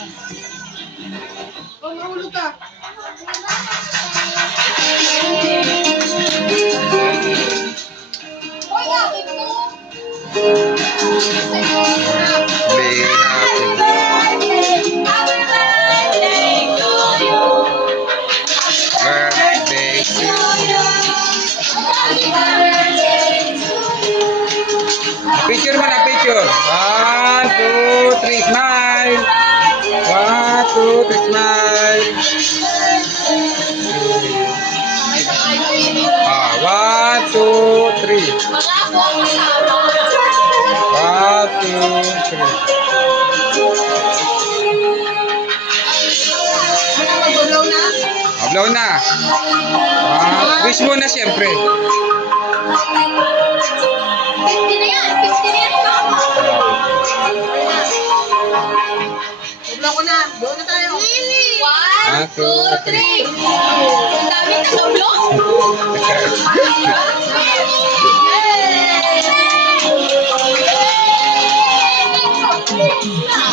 Oh, mahulog ka. Hoy, akin to. Be happy. Happy birthday to you. Birthday to you. Happy birthday to you. Picture mo na, picture. 1, 2, 3, smile. 1, 2, 3, smile. 1, 2, 3. Mga ako ang kasama. 1, 2, 3. Magbablog na? Blow na. Wish mo na siyempre. 50 na yan. 50 na yan. Magbablog ko na. Doon na tayo. 1, 2, 3. Ang dami na doblong. Yay!